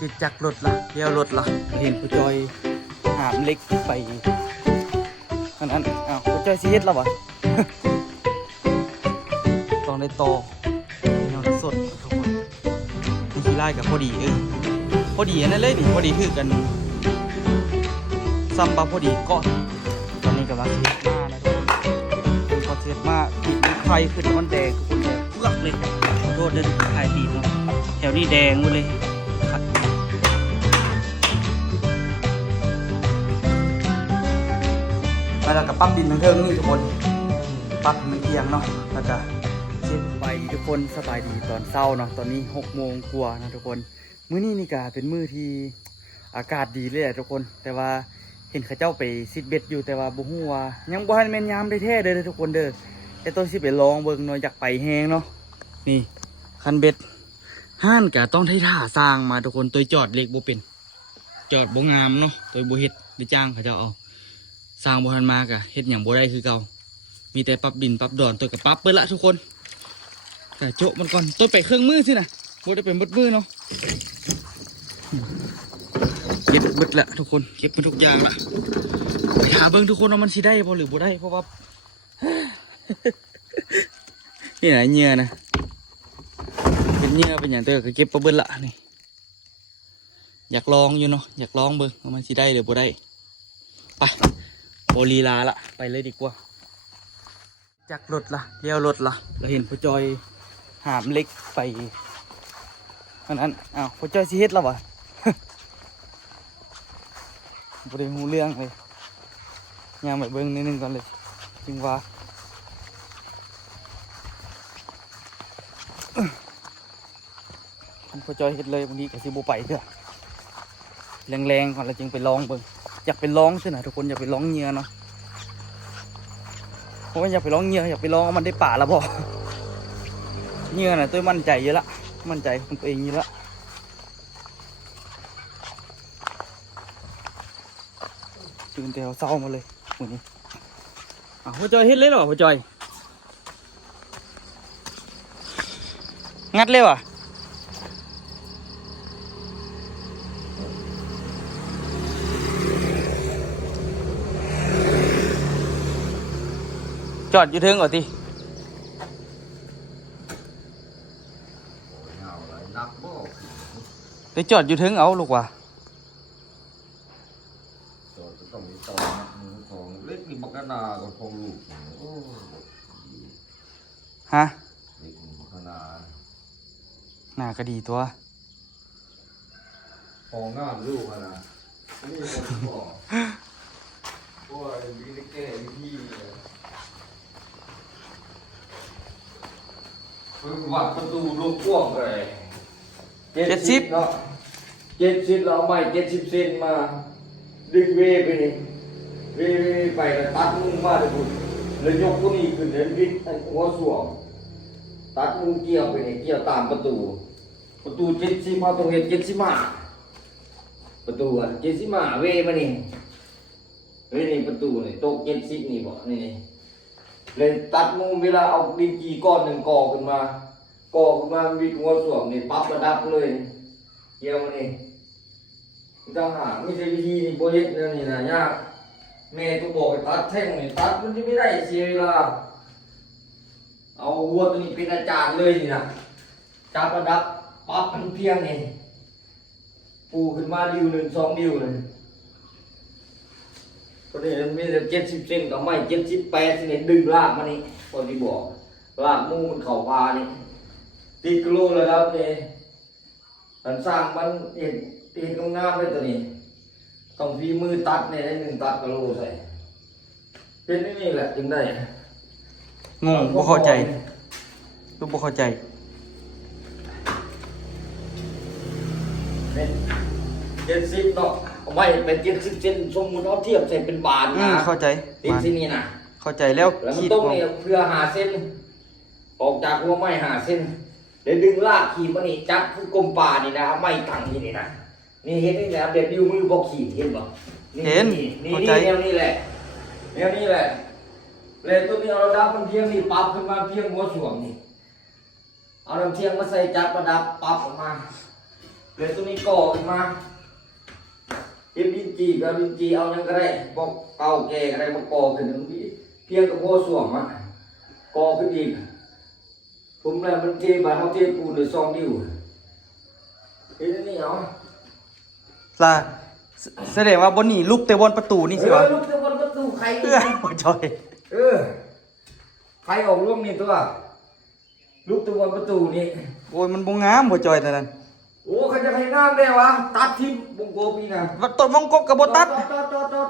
ติดจักรรถละเลี้ยวรถละเห็นผู้จอยหามเล็กไปอันนั้นอ้าวผู้จอยซีเฮ็ดแล้ววะ ต้องได้ต่อแนวสดทุกคนนี่ที่ไล่กับพอดีพอดีอันนั้นเลยนี่พอดีคือกันซ้ำปะพอดีก้อนตอนนี้กำลังเสียมานะทุกคนพอเสียมาติดไฟขึ้นมันแดงทุกคนแดงเพือกเลยขอโทษด้วยถ่ายตีเนาะแถวนี้แดงหมดเลยแล้วก็ปั๊บดินทั้งเทิงนี่ทุกคนปั๊บมันเอียงเนาะแล้วก็เช็ดไปทุกคนสบายดีตอนเช้าเนาะตอนนี้6 โมงกว่านะทุกคนมื้อนี้นี่ก็เป็นมื้อที่อากาศดีเลยแหละทุกคนแต่ว่าเห็นเขาเจ้าไปซิดเบ็ดอยู่แต่ว่าบ่ฮู้ว่ายังบ่ทันแม่นยามได้แท้เด้อทุกคนเด้อแต่ต้องสิไปลองเบิ่งเนาะอยากไปแฮงเนาะนี่คันเบ็ดห้านก็ต้องได้ท่าสร้างมาทุกคนตัวจอดเล็กบ่เป็นจอดบ่งามเนาะตัวบ่เฮ็ดได้จ้างเขาเจ้าเอาสร้างบ่ทันมากะเฮ็ดหยังบ่ได้คือเก่ามีแต่ปรับดินปรับดอนตัวกับปรับเปิดละทุกคนแต่โจ๊ะมันก่อนตัวไปเครื่องมือสินะบ่ได้เป็นบดมือเนาะเก็บเบิดละทุกคนเก็บเป็นทุกอย่างละไปหาเบิ่งทุกคนว่ามันสิได้บ่หรือบ่ได้เพราะว่า นี่ไหนเหงื่อนะเป็นเหงื่อเป็นอย่างเตอก็เก็บไปเบิดละนี่อยากลองอยู่เนาะอยากลองเบิ่งว่ามันสิได้หรือบ่ได้ไปโบลีลาละไปเลยดีกว่าจักรถละเลี้ยวรถละเราเห็นผู้จอยหามเล็กไปอันนั้นอ้าวผู้จอยซีเฮ็ดแล้ววะ บ่ได้ฮู้เรื่องเลยย่างไปเบิ่งนิดนึงก่อนเลยจึงว่าผู้จอยเฮ็ดเลยบางทีก็สิบ่ไปเด้อแรงๆก่อนแล้วจึงไปลองเบิ่งอยากไปลองสินะทุกคนอยากไปลองเหงื่อเนาะเพราะว่าอยากไปลองเหงื่ออยากไปลองมันได้ป่าแล้วบ่เหงื่อน่ะตัวมั่นใจเยอะละมั่นใจของตัวเองเยอะละตื่นแต่เช้ามาเลยวันนี้พ่อจอยเฮ็ดเลยเหรอพ่อจอยงัดเลยวะจอดอยู่เทิงก่อนทีไปจอดอยู่เทิงเอาลูกว่ะต้องมีต่อของเล็กนี่บักนากับของลูกโอ้ฮะเล็กนี่บักนาหน้าก็ดีตัวของงามลูกนะนี่คนบอกว่ามีได้แก้วิธีวัดประตูลูกพ่วงเลย70เนาะ70เราไม่70 เซนมาดึงเวไปนี่เวไปแล้วตัดมุงมาเลยคุณเลยยกตัวนี้ขึ้นเดินวิทย์หัวสวมตัดมุงเกี่ยวไปนี่เกี่ยวตามประตู70มาตรงเห็น75ประตูอ่ะ75เวมานี่นี่ประตูนี่โต๊ะ70นี่บ่นี่เลยตัดมุงเวลาเอาดินกี่ก้อนหนึ่งก่อขึ้นมาวิทย์หัวสวมนี่ปั๊บระดับเลยเกี่ยวมานี่ต่างหากไม่ใช่วิธีนี่โปรเจกต์นี่นะยากแม่ตัวบอกตัดแท่งนี่ตัดมันจะไม่ได้เสียเวลาเอาวัวตัวนี้เป็นอาจารย์เลยนี่นะจับระดับปั๊บมันเพียงนี่ปูขึ้นมาดิว1 2ดิวเลยตัวนี้มันมีแต่70 เซนกับไม่78นี่ดึงลากมานี่พอที่บอกลากมูมันเข่าพานี่ติดกิโลระดับนี่มันสร้างมันเห็นงามๆเลยตัวนี้ต้องฝีมือตัดเนี่ยได้1 ตัดกิโลใส่เป็นนี่แหละจึงได้งงบ่เข้าใจลูกบ่เข้าใจ70เนาะเอาไว้เป็น70 เซนสมมุติเอาเทียบใส่เป็นบาทนะเข้าใจติดที่นี่นะเข้าใจแล้วมันต้องเนี่ยเพื่อ5 เซนออกจากหัวไม้5 เซนเดี๋ยวดึงลากขีดมานี่จับคือกลมป่านี่นะไม้ตั้งนี่นะนี่เห็นนี่นะเด็ดนิ้วมือบอกขีดเห็นป่ะเห็นนี่แนวนี้แหละเลยตัวนี้เอาระดับมันเพียงนี่ปรับขึ้นมาเพียงหัวสวมนี่เอาน้ำเทียงมาใส่จับระดับปรับออกมา เลยตัวนี้ก่อขึ้นมาเอ็มดินจีกับดินจีเอายังก็ได้บอกเก่าแก่ก็ได้มาก่อขึ้นตรงนี้เพียงกับหัวส่วงอ่ะก่อขึ้นอีกผมเลยมันเทบานเขาเทปูนเลยซองดิ้วเห็นนี่เหรอ ล่ะแสดงว่าบนนี่ลุกแต่บนประตูนี่สิวะ ลูกตะวันประตูใคร เพื่อบ่จอย ใครออกลูกนี่ตัวลูกตะวันประตูนี่ โอ้ยมันบ่งามบ่จอยแต่นั้น โอ้ใครจะให้งามได้วะตัดทิ้งวงโกปีนะ ว่าต้นมงกบก็บ่ตัด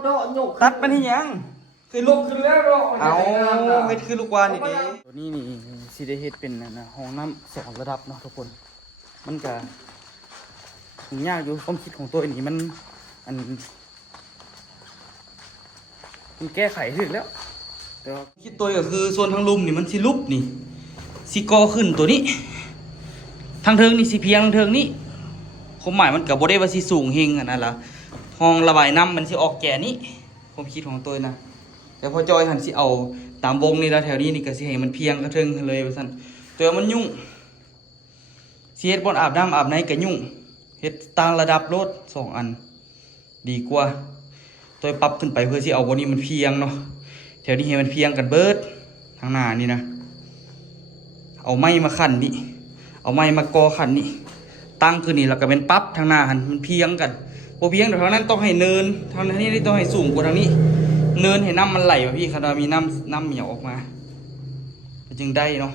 โตยก ตัดมันนี่หยังคือ ลุ ลู ก ก ขึ้นแล้วเนาะ เอา เฮ็ เฮ็ ด ดคือลูกวานนี่เด้ตัวนี้นี่สิได้เฮ็ดเป็นนะห้องน้ำ2ระดับเนาะทุกคน มันก็ยากอยู่ความคิดของตัวนี่มันแก้ไขถึกแล้วแต่ว่าคิดตัวก็คือส่วนทางลุมนี่มันสิลุบนี่สิก่อขึ้นตัวนี้ทางเทิงนี่สิเพียงทางเทิงนี่ความหมายมันก็บ่ได้ว่าสิสูงเฮงอันนั้นล่ะห้องระบายน้ำมันสิออกแก่นี้ความคิดของตัวนะแต่พอจอยหันสิเอาตามวงนี่แล้วแถวนี้นี่ก็สิให้มันเพียงกระเทิงเลยว่าซั่นตัวมันยุ่งสิเฮ็ดบ่อนอาบน้ำอาบในก็ยุ่งเฮ็ดต่างระดับโลด2อันดีกว่าตัวปรับขึ้นไปเพื่อสิเอาบ่นี้มันเพียงเนาะแถวนี้ให้มันเพียงกันเบิดทางหน้านี่นะเอาไม้มาคั่นนี่เอาไม้มากอคั่นนี่ตั้งขึ้นนี่แล้วก็เป็นปรับทางหน้าหันมันเพียงกันบ่เพียงแต่ทางนั้นต้องให้เนินทางนี้ต้องให้สูงกว่าทางนี้เนินให้น้ำมันไหลว่ะพี่คันว่ามีน้ำเหนียวออกมามันจึงได้เนาะ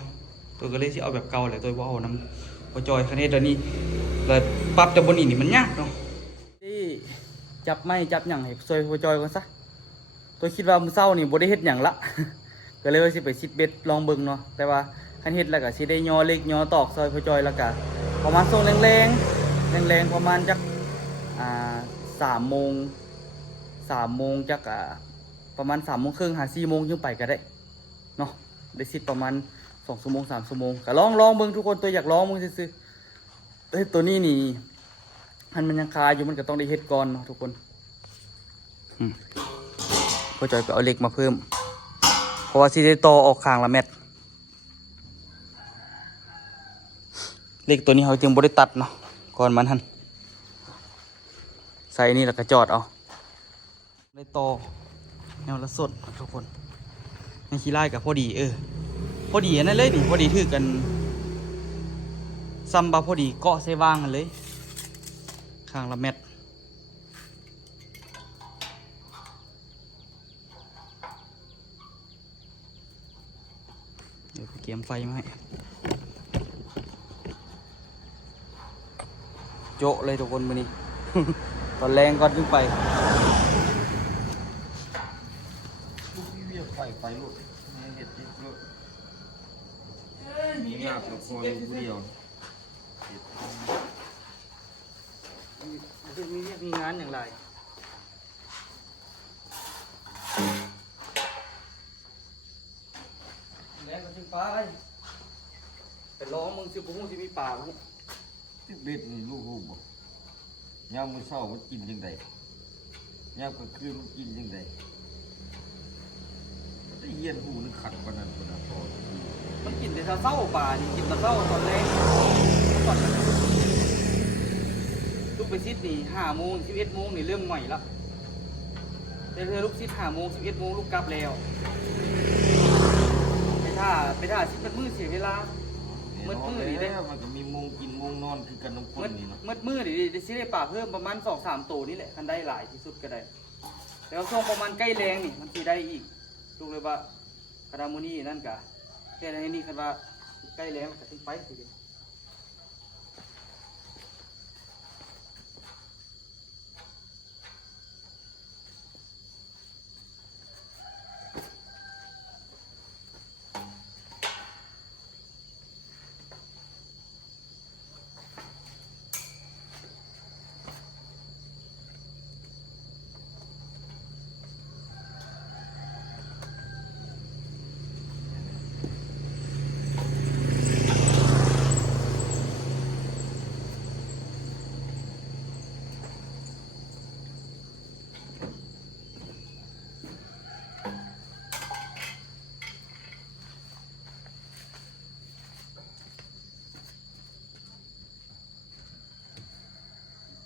ตัวก็เลยสิเอาแบบเก่าแหละตัวบ่เอาน้ำบ่จอยคันนี้ตัวนี้แล้วปรับแต่บนนี่มันยากเนาะที่จับไม้จับหยังให้ซอยบ่จอยก่อนซะตัวคิดว่ามื้อเช้านี่บ่ได้เฮ็ดหยังละ ก็เลยว่าสิไปซิดเบ็ดลองเบิ่งเนาะแต่ว่าคันเฮ็ดแล้วก็สิได้ย่อเล็กย่อตอกซอยบ่จอยแล้วก็ประมาณส่งแรงประมาณจัก3 โมงจักประมาณ3 โมงครึ่งหา4 โมงยังไปก็ได้เนาะได้สิประมาณ2 ชั่วโมง3 ชั่วโมงก็ลองเบิ่งทุกคนตัวอยากลองมึงซื่อๆตัวนี้นี่มันยังคาอยู่มันก็ต้องได้เฮ็ดก่อนเนาะทุกคนพอจอยไปเอาเหล็กมาเพิ่มเพราะว่าสิได้ต่อออกข้างละเม็ดเหล็กตัวนี้เขาจึงบ่ได้ตัดเนาะก่อนมันหั่นใส่นี่แล้วก็จอดเอาได้ต่อแนวละสดทุกคนในขี้ไล่กับพอดีพอดีอันนั้นเลยนี่พอดีถือกันซ้ำบาพอดีเกาะใส่วางกันเลยข้างละเม็ดเดี๋ยวไปเกียมไฟมาให้โจะเลยทุกคนมื้อนี้ ตอนแรงก่อนขึ้นไปไปลูกเฮ็ดลูกนี่ยากกับคนเดียวมีงานอย่างไรแรงก็ถึงปลาไปร้องมึงสิบุ้งสิมีป่าบุ้ง ที่เบ็ดนี่ลูกบ่ยามมื้อเช้ามันกินจังไดยามกลางคืนมันกินจังไดได้เฮียนหูนึกขัดกว่านั้นพุ่นน่ะพอ มันกินแต่เศร้าป่านี่กินแต่เศร้าตอนแรกก่อนลูกไปซิดนี่5 โมง 11 โมงนี่เริ่มใหม่ละแต่เธอลูกซิด5 โมง 11 โมงลูกกลับแล้วไปท่าซิดมันมืดเสียเวลามืดนี่ได้มันก็มีโมงกินโมงนอนคือกันน้องคนนี่เนาะมืดนี่ได้ซิได้ป่าเพิ่มประมาณ 2-3 ตัวนี่แหละคันได้หลายที่สุดก็ได้แต่ว่าช่วงประมาณใกล้แรงนี่มันสิได้อีกลูกเลยว่าคารามูนี่นั่นกะแค่นี้คันว่าใกล้แรงก็ถึงไปทีเดียว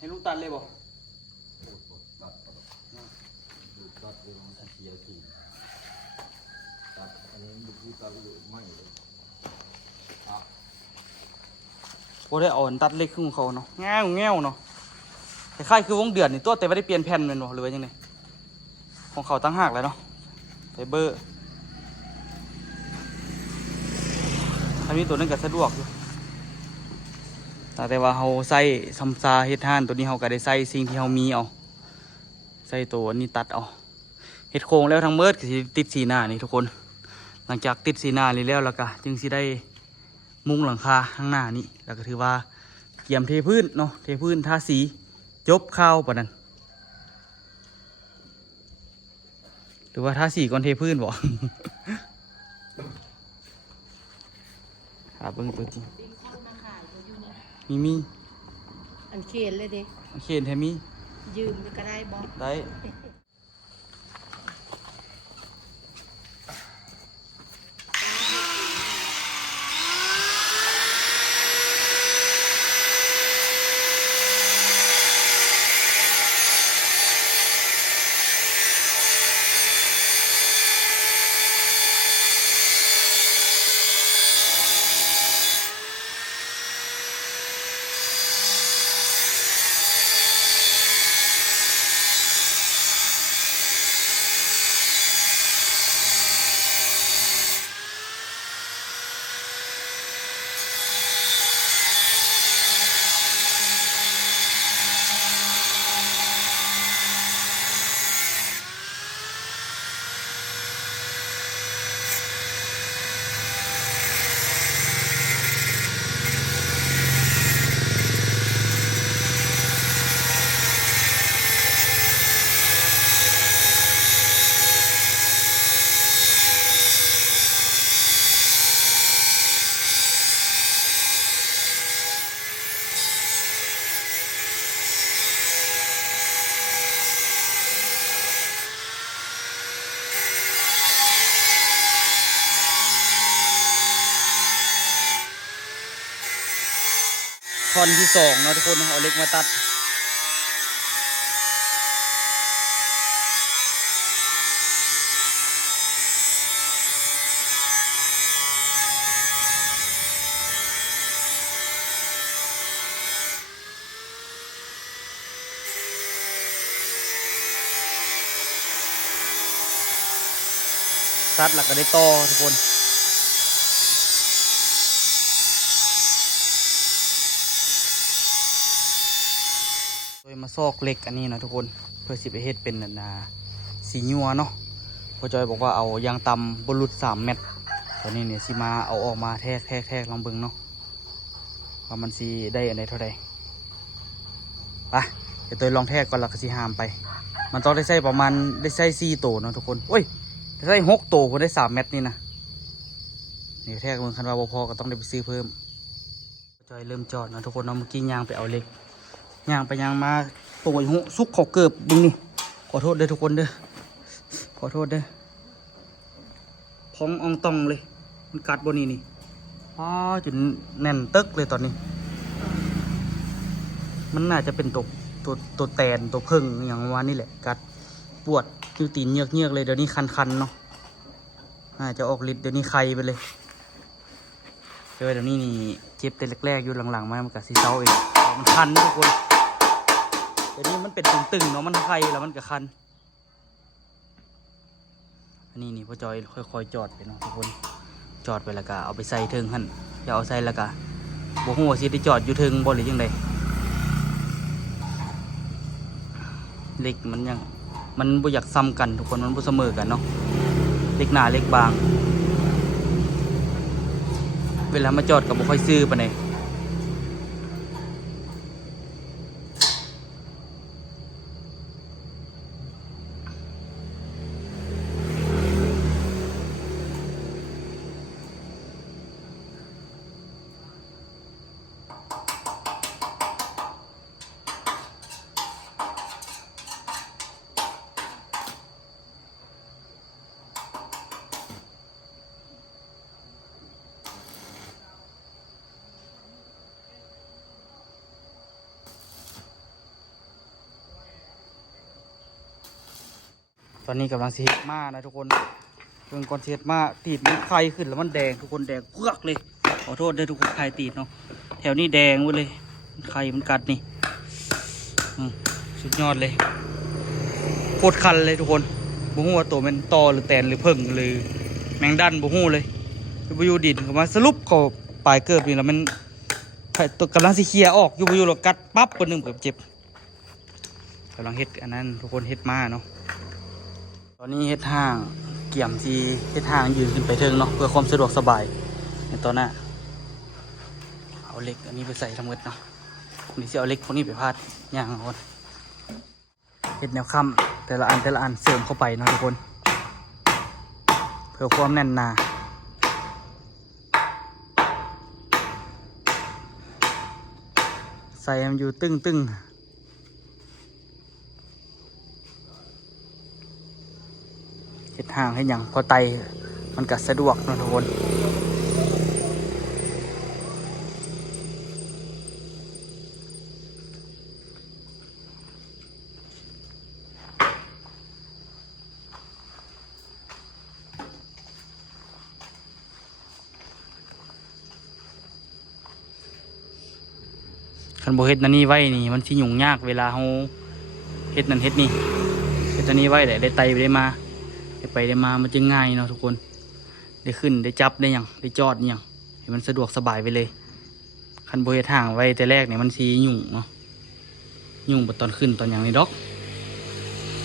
ลุงตัดเลยบ่ ตัดเรื่องเสียจริงตัดอันนี้ดูที่ตัดอยู่ไม่เลยอ่ะ บ่ได้เอาอันตัดเล็กขึ้นของเขาเนาะแง่วเนาะคล้ายๆคือวงเดือนนี่ตัวแต่ไม่ได้เปลี่ยนแผ่นแม่นบ่หรือว่าจังไดของเขาตั้งหากเลยเนาะไฟเบอร์ถ้ามีตัวนั้นก็สะดวกอยู่แต่ว่าเราใส่ซัมซาเฮ็ดห่านตัวนี้เราก็ได้ใส่สิ่งที่เรามีเอาใส่ตัวนี้ตัดเอาเฮ็ดโครงแล้วทั้งเมิดก็สิติดสีหน้านี่ทุกคนหลังจากติดสีหน้านี่แล้วก็จึงสิได้มุงหลังคาข้างหน้านี่แล้วก็ถือว่าเกี่ยมเทพื้นเนาะเทพื้นทาสีจบข้าวปะนั้นหรือว่าทาสีก่อนเทพื้นบ่ หาเบิ่งตัวจริง ดิ้งเข้ามาขายอยู่นี่ มี อันเขนเลยเด้ เขียนแทมี ยืมก็ได้บอ ได้ท่อนที่สองเนาะทุกคนเอาเหล็กมาตัดตัดหลักก็ได้ต่อทุกคนโดยมาซอกเหล็กอันนี้นะทุกคนเพื่อสิไปเฮ็ดเป็นสีญัวเนาะพ่อจอยบอกว่าเอายางตำบรุษ3 เม็ดตอนนี้เนี่ยสิมาเอาออกมาแทกลองเบิ่งเนาะว่ามันสิได้อันใดเท่าใดไปเดี๋ยวตัวลองแทกก่อนแล้วก็สิหามไปมันต้องได้ใส่ประมาณได้ใส่4 ตัวเนาะทุกคนโอ้ยได้ใส่6 ตัวพอได้3 เม็ดนี่นะนี่แทกเบิ่งคันว่าบ่พอก็ต้องได้ไปซื้อเพิ่มพ่อจอยเริ่มจอดนะทุกคนเนาะเมื่อกี้ย่างไปเอาเหล็กย่างไปย่างมาตัวหูซุกเขาเกือบบึงนี่ขอโทษเด้อทุกคนเด้อขอโทษเด้อพองอองตองเลยมันกัดบนนี้นี่อ๋อจนแน่นตึกเลยตอนนี้ มันน่าจะเป็นตัวแตนตัวพึ่งอย่างวันนี่แหละกัดปวดคิวตีนเยือกเลยเดี๋ยวนี้คันๆเนาะน่าจะออกฤทธิ์เดี๋ยวนี้ไข้ไปเลยเดี๋ยวนี้นี่เจ็บแต่แรกๆอยู่หลังๆมันกัดสีเซาเองมันคันนะทุกคนเดี๋ยวนี้มันเป็นตึงๆเนาะมันไข้แล้วมันก็คันอันนี้นี่พ่อจอยค่อยๆจอดไปเนาะทุกคนจอดไปแล้วก็เอาไปใส่เทิงหั่นอย่าเอาใส่แล้วก็บ่ฮู้ว่าสิได้จอดอยู่เทิงบ่หรือยังไงเหล็กมันยังมันบ่อยากซ้ำกันทุกคนมันบ่เสมอกันเนาะเหล็กหนาเหล็กบางเวลามาจอดก็บ่ค่อยซื้อปานใด อนนี้กำลังสิเฮ็ดมานะทุกคนเพิ่งก่อนสิเฮ็ดมาตีดมันไข่ขึ้นแล้วมันแดงทุกคนแดงเพือกเลยขอโทษด้วยทุกคนไข่ตีดเนาะแถวนี้แดงหมดเลยไข่มันกัดนี่สุดยอดเลยโคตรคันเลยทุกคนบุ้งว่าตัวมันตอหรือแตนหรือเพิ่งหรือแมงดันบุ้งเลยไปอยู่ดินเข้ามาสรุปเขาปลายเกิดนี่แล้วมันตัวกำลังสิเคลียร์ออกอยู่หรอกกัดปั๊บคนหนึ่งเกือบเจ็บกำลังเฮ็ดอันนั้นทุกคนเฮ็ดมาเนาะตอนนี้เฮ็ดห้างเกี่ยมซีเฮ็ดห้างยืนขึ้นไปเทิงเนาะเพื่อความสะดวกสบายในตอนนั้นเอาเหล็กอันนี้ไปใส่ทั้งหมดเนาะนี่สิเอาเหล็กพวกนี้ไปพาดย่างคนเฮ็ดแนวค่ำแต่ละอันเสริมเข้าไปเนาะทุกคนเพื่อความแน่นหนาใส่มันอยู่ตึ้งเฮ็ดห่างให้อย่างพอไตมันก็สะดวกนะทุกคนคันบ่เฮ็ดนั่นนี่ไว้นี่มันสิยุ่งยากเวลาเฮาเฮ็ดนั่นเฮ็ดนี่เฮ็ดอันนี้ไว้ได้ไตได้มาได้ไปได้มามันจึงง่ายเนาะทุกคนได้ขึ้นได้จับได้หยังได้จอดหยังให้มันสะดวกสบายไปเลยคันบ่เฮ็ดห่างไว้แต่แรกเนี่ยมันสิยุ่งเนาะยุ่งบ่ตอนขึ้นตอนหยังนี่ดอก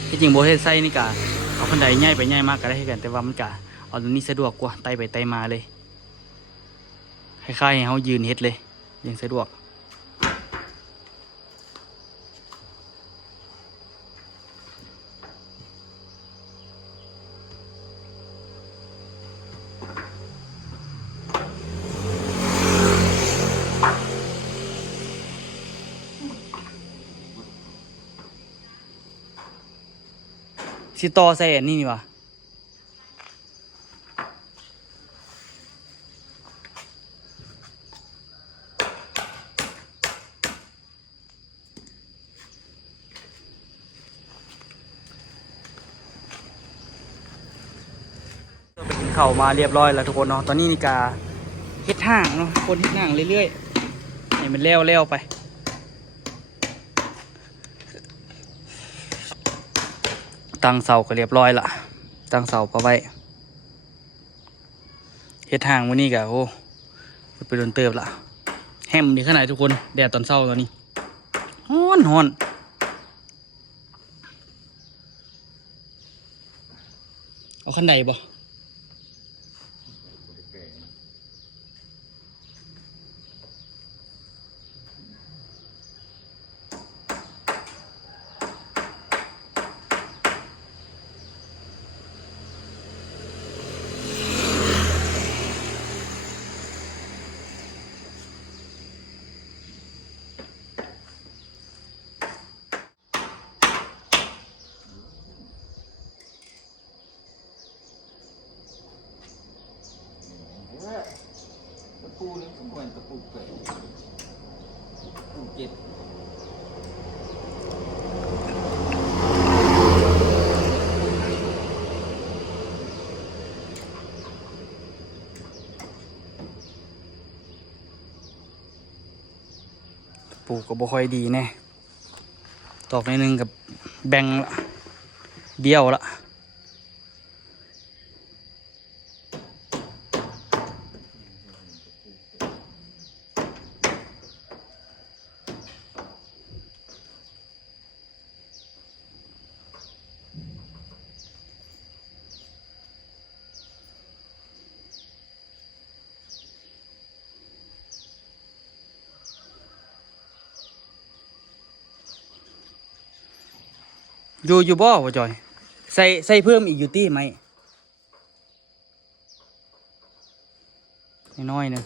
ที่จริงบ่เฮ็ดใส่นี่ก็เอาคันใดใหญ่ไปใหญ่มากก็ได้คือกันแต่ว่ามันก็เอาตรงนี้สะดวกกว่าไตไปไตมาเลยคล้ายๆให้เฮายืนเฮ็ดเลยยังสะดวกสิต่อใส่อันนี้นี่วะไปกินข้าวมาเรียบร้อยแล้วทุกคนเนาะตอนนี้นี่กาเฮ็ดห่างเนาะคนเฮ็ดห่างเรื่อยๆให้มันเลี้ยวไปตั้งเสาก็เรียบร้อยละตั้งเสาก็ไว้เฮ็ดทางวันนี้กะโอ้ไปโดนเติบละแฮมดีขนาดทุกคนแดดตอนเช้าตอนนี้ฮ้อนเอาขั้นใดบ่ตะปูนี่ก็เหมือนตะปูเปรตตะปูเจ็ดปลูกก็บ่ค่อยดีแน่ตอกในนึงกับแบ่งละเบี้ยวละอยู่บ่ว่าจอยใส่เพิ่มอีกอยู่ตี้ไหมน้อยๆนึง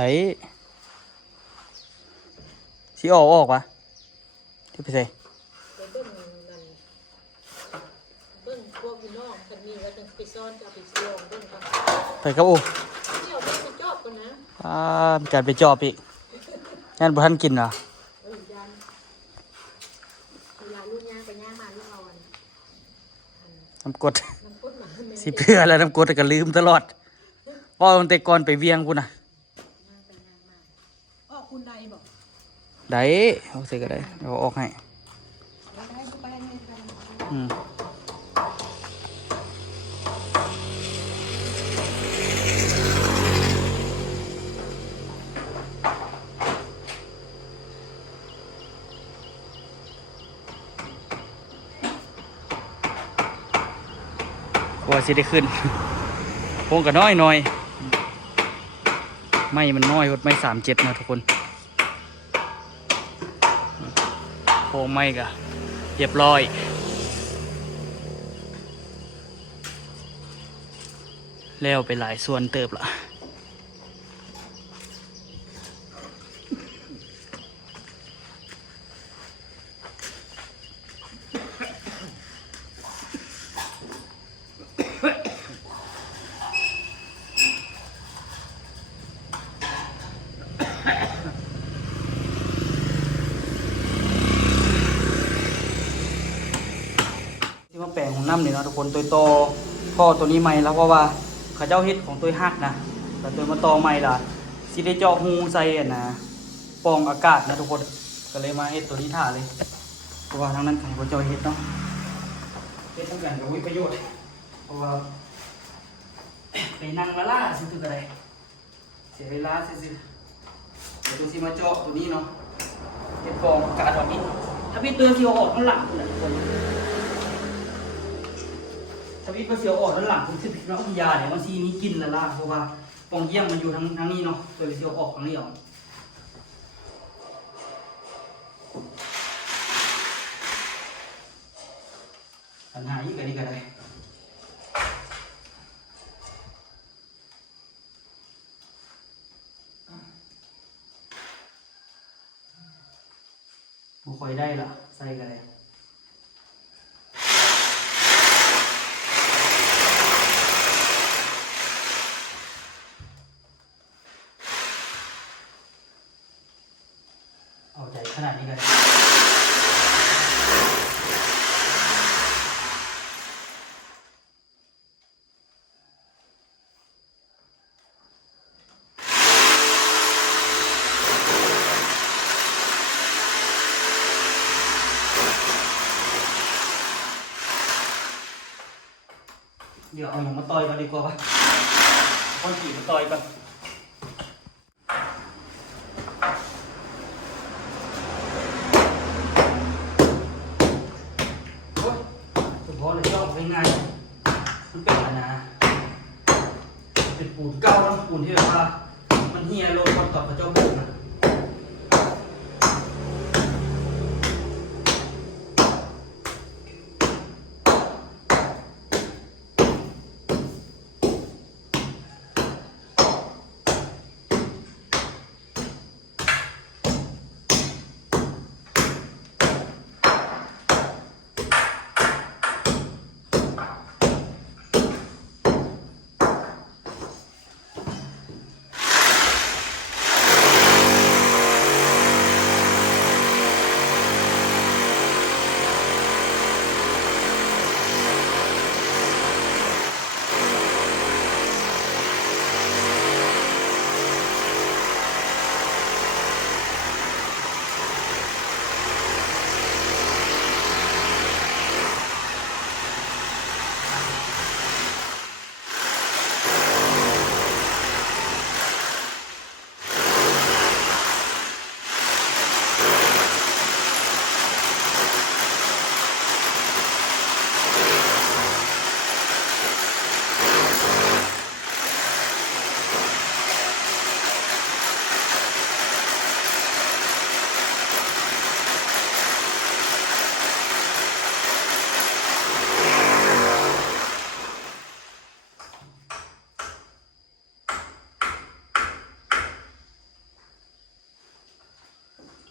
ไถ สิออกวะที่ไปใส่ ไปเบิ่งนั่นเบิ่งพวกพี่น้องคันนี้ว่าจังไปซ่อนจะเอาไปเสี่ยวเบิ่งก่อน ไปครับโอ้ เสี่ยวเบิ่งไปจอบก่อนนะ มีการไปจอบอีกงั้นบ่ทันกินเหรอ ยันเวลาลูกย่างไปย่างมาลูกเอาอัน น้ำกรด น้ำพุมาแม่ สิเพื่อแล้วน้ำกรดก็ลืมตลอดว่าตั้งแต่ก่อนไปเวียงพุ่นน่ะ ย่างไปย่างมาอ๋อคุณใดบอก ได้เอาใส่ก็ได้เดี๋ยวเอาออกให้ ได้ก็ไปไม่ไป อืมว่าสิได้ขึ้นโค้งก็น้อยไม่มันน้อยหดไม่37นะทุกคนโค้งไม่ก็เรียบร้อยแล้วไปหลายส่วนเติบละที่มาแปลงของน้ำนี่เนาะทุกคนตัวโตพ่อตัวนี้ใหม่แล้วเพราะว่าเขาเจ้าเฮ็ดของตัวฮักนะแต่ตัวมาต่อใหม่ล่ะสิได้เจาะหูใส่อะนะปล่องอากาศนะทุกคนก็เลยมาเฮ็ดตัวนี้ท่าเลยเพราะว่าทางนั้นเขาเจ้าเฮ็ดเนาะเฮ็ดทั้งกันก็มีประโยชน์เพราะว่าไปนั่งละล่าซื่อๆก็ได้เสียเวลาซื่อๆเดี๋ยวตัวสิมาเจาะตัวนี้เนาะเฮ็ดปล่องอากาศแบบนี้ถ้าพี่เตือนสิเอาออกข้างหลังนะทุกคน สวิตช์ก็เสียวออกด้านหลังคุณสิบน้องยาเนี่ยมันซีนี้กินและล่ะเพราะว่าปองเยี่ยมมันอยู่ทางนี้เนาะตัวเสียวออกทางนี้ออกปัญหาอีกอันนี้ก็ได้บ่ค่อยได้ล่ะใส่ก็ได้เอาใจขนาดนี้เลยเดี๋ยวเอาอย่างมาต่อยมาดีกว่าปะคนขี่มาต่อยปะเพราะเลยชอบเป็นไงมันเป็นอะไรนะเป็นปูนเก่าแล้วปูนที่แบบว่ามันเฮียโลดต่อพระเจ้าปูนนะ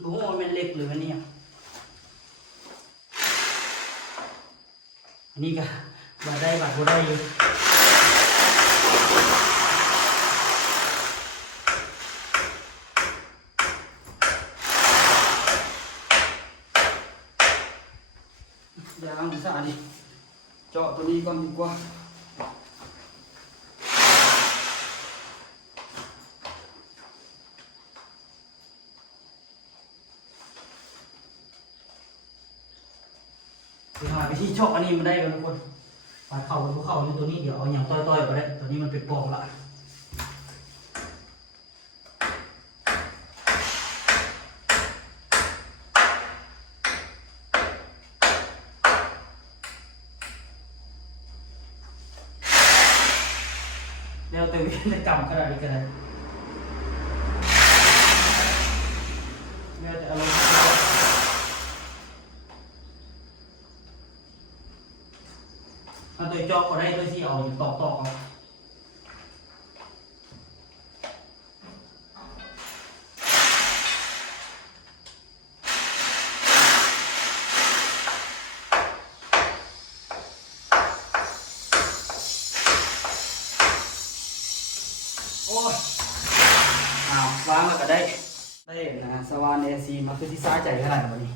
รู้ว่ามันเป็นเหล็กหรือมันเนี่ยอันนี้ก็บาดได้บาดบ่ได้อยู่ยางสะอาดดิเจาะตัวนี้ก่อนดีกว่าหาไปที่เจาะอันนี้มันได้กันทุกคนปาดเข่าภูเขาอยู่ตัวนี้เดี๋ยวเอาอย่างต้อยๆก็ได้ตัวนี้มันเป็นปองละแล้วแต่วิธีกรรมขนาดนี้ก็ได้แล้วแต่อารมณ์เอาตัวจอกก็ได้ด้วยที่เอาตอกเอาโอ้ยวางแล้วก็ได้นะสว่านเอซีมาคือที่ซ้ายใจขนาดนี้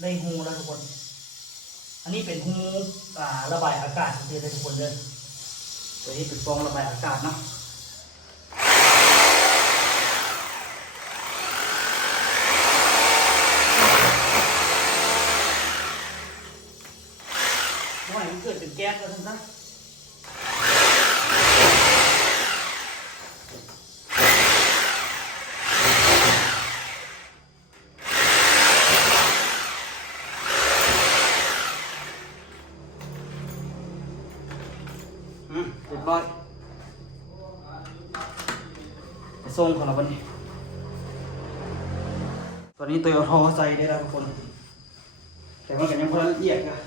ได้หูแล้วทุกคนอันนี้เป็นหูระบายอากาศเฉยๆทุกคนเลยตัวนี้เป็นฟองระบายอากาศเนาะไม่ให้มันเกิดเป็นแก๊สแล้วทั้งนั้นเรียบร้อยส่งของเราวันนี้ตอนนี้ตัวเอาทอใส่ได้แล้วทุกคนแต่มันก็ยังพอละเอียดนะ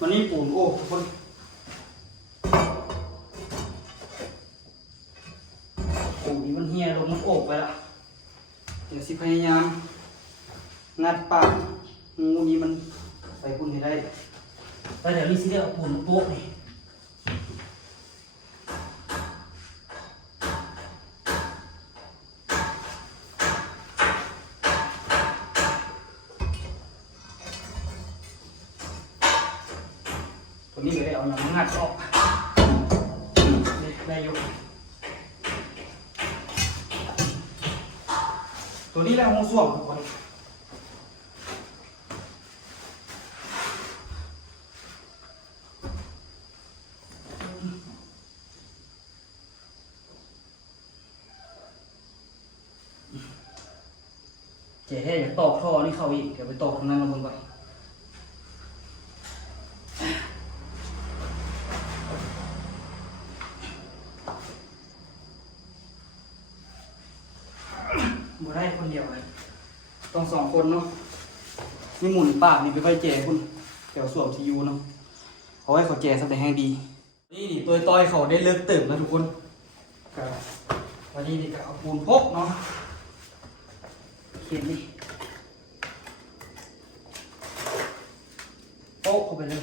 วันนี้ปูนโอ้ทุกคนปูนนี้มันเหี่ยลงมันโอบไปละเดี๋ยวสิพยายามงัดปากงูนี้มันไปพุ่นให้ได้แล้วเดี๋ยวนี้สิได้เอาปูนมาโปะนี่ตัวนี้เลยเอาอย่างงัดออกได้อยู่ ตัวนี้แหละห้องส้วมทุกคนเจ๊อยากตอกท่อนี่เข้าอีกเดี๋ยวไปตอกตรงนั้นลงก่อนบ่ได้คนเดียวเลยต้องสองคนเนาะนี่หมุนปากนี่ไปค่อยแจคุณเดี๋ยวสวมทียูเนาะเอาไว้เขาแจสักแต่แห้งดีนี่ตัวต้อยเขาได้เลิกตื่นแล้วทุกคนวันนี้นี่ก็เอาปูนพกเนาะเขียนนี่โป๊ะเข้าไปเลย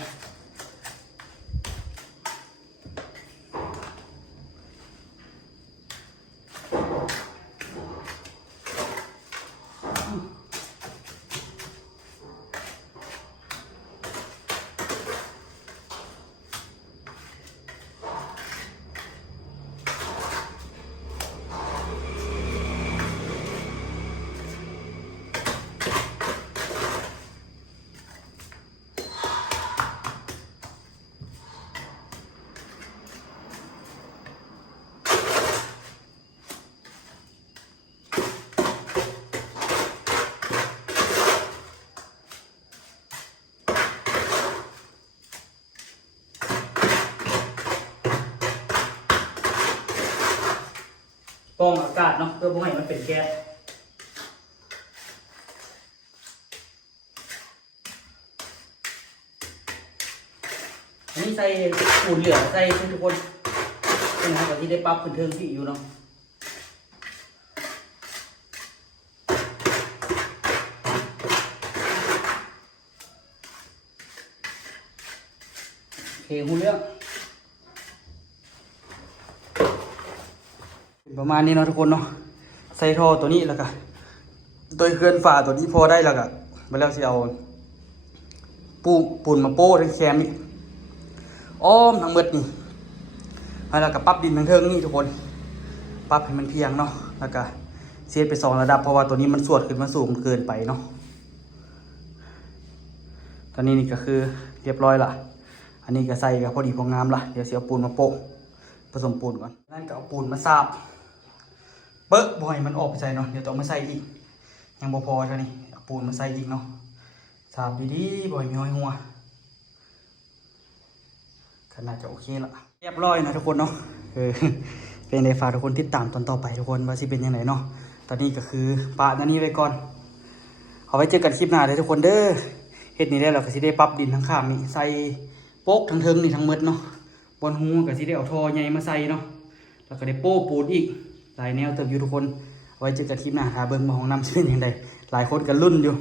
กรองอากาศเนาะเพื่อบ่ให้มันเป็นแก๊สอันนี้ใส่ปูนเหลืองใส่ทุกคนนี่นะครับที่ได้ปรับพื้นเทิงที่อยู่เนาะโอเคหูเรื่องประมาณนี้เนาะทุกคนเนาะใส่ท่อตัวนี้แล้วก็โดยเคลื่อนฝาตัวนี้พอได้แล้วก็มาแล้วสิเอาปูนมาโป้ทั้งแคมนี่อ้อมทั้งหมดนี่แล้วก็ปรับดินทั้งเทิงนี่ทุกคนปรับให้มันเพียงเนาะแล้วก็เซตไป2ระดับเพราะว่าตัวนี้มันสวดขึ้นมาสูงเกินไปเนาะตอนนี้นี่ก็คือเรียบร้อยละอันนี้ก็ใส่ก็พอดีพองามละเดี๋ยวเสียปูนมาโปะผสมปูนก่อนนั่นก็เอาปูนมาซาบเปิ๊ะบ่อยมันออกไปใส่เนาะเดี๋ยวต้องมาใส่อีกยังบ่พอเท่านี้เอาปูนมาใส่อีกเนาะซาบดีๆบ่อยมีห้อยหัวขนาดจะโอเคละเรียบร้อยนะทุกคนเนาะเป็นในฝากทุกคนติดตามตอนต่อไปทุกคนว่าสิเป็นยังไงเนาะตอนนี้ก็คือปะนั่นนี่ไว้ก่อนเอาไว้เจอกันคลิปหน้าเลยทุกคนเด้อเฮ็ดนี่ได้เราก็สิได้ปรับดินทั้งข้างนี่ใส่โป๊กทั้งเทิงนี่ทั้งหมดเนาะบนหูก็สิได้เอาท่อใหญ่มาใส่เนาะแล้วก็ได้โป้ปูนอีกหลายแนวเติมอยู่ทุกคนเอาไว้เจอกันคลิปหน้าหาเบิ่งมาของน้ำสิเป็นยังไงหลายคนก็ลุ้นอยู่